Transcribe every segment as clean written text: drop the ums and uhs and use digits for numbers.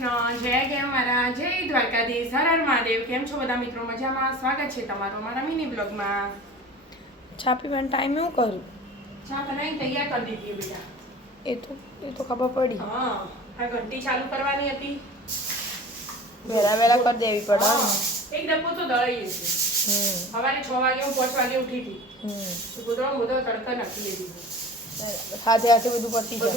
કૃષ્ણ, જય જય મારા, જય દ્વારકાધીશ, હર હર મહાદેવ. કેમ છો બધા મિત્રો? મજામાં? સ્વાગત છે તમારું અમારા મિની બ્લોગમાં. ચા પીવાનો ટાઈમ એવું કરું? ચા બનાવીને તૈયાર કરી દીધી બેટા. એ તો ખબર પડી. હા, આ ઘંટી ચાલુ કરવાની હતી. વહેલા કરી દેવી પડે. એક ડબ્બો તો દળાઈ છે. સવારે 6 વાગે હું 5 વાગે ઉઠી હતી. તો બધો તડકા નાખી લીધી. હાથે હાથે બધું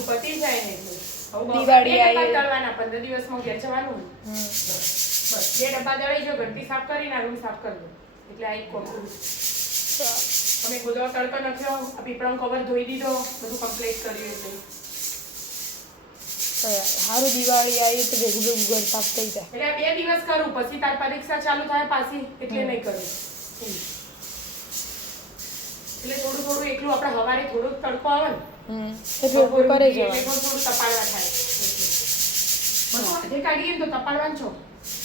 પતી જાય ને એટલે. દિવાળી આવી તળવાના 15 દિવસમાં ઘેર જવાનું. બસ 2 ડબ્બા દળાઈ જો, ઘંટી સાફ કરીને રૂમ સાફ કરી દો. એટલે આ એક કોમ અમે બધો તડકો નાખ્યો, આ પીપળાનો કવર ધોઈ દીધો, બધું કમ્પ્લીટ કર્યું એટલે. સારું દિવાળી આવી તો ભેગું ઘર સાફ થઈ જાય. એટલે 2 દિવસ કરું, પછી તાર પરીક્ષા ચાલુ થાય પાછી એટલે નહીં કરું. એટલે થોડું એકલું આપણે હવારે થોડુંક તડકો આવે ને એટલે કરે છે થોડું તપાડવા થાય. બધું આજે કાઢીએ તો તપાડવાનું છો,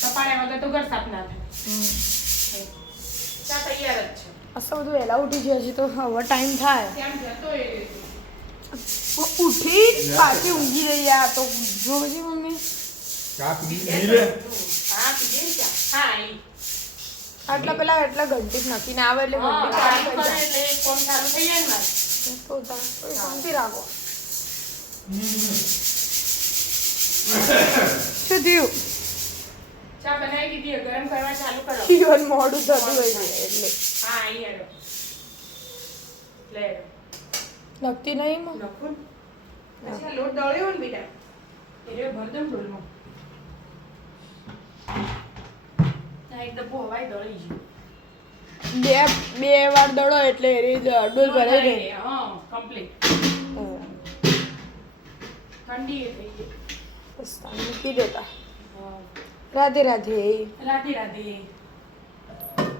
તપાડ્યા વગર તો ઘર સાફ ના થાય. ચા તૈયાર જ છે. અસલ બધું વહેલા ઉઠી છે, હજી તો હવે ટાઈમ થાય. કેમ જતો એ ઉઠી પાછી ઊંઘી રહી આ તો જોજી મમ્મી. ચા પી લે. હા પીએ ને ચા. હા ઈ આટલા પેલા એટલા ઘંટી નક્કી ના આવે એટલે ઘંટી ચાલુ કરે એટલે કોણ ચાલુ થઈ જાય ને મારે. તો શાંતિ રાખો. શું થયું? ચા બનાવી દીધી, ગરમ કરવા ચાલુ કરો. જીવન મોડું થતું હોય છે એટલે. હા અહીં આડો લે લગતી નહીં માં લખું પછી આ લોટ દળ્યો ને બેટા એટલે ભરદમ ડોલમાં આ એક ડબ્બો હવાઈ દળી ગયું. બે વાર દળો એટલે ડોલ ભરાઈ ગઈ. હા કમ્પ્લીટ. ઠંડી એ થઈ ગઈ. બસ મૂકી દેતા. રાધે રાધે. રાધે રાધે.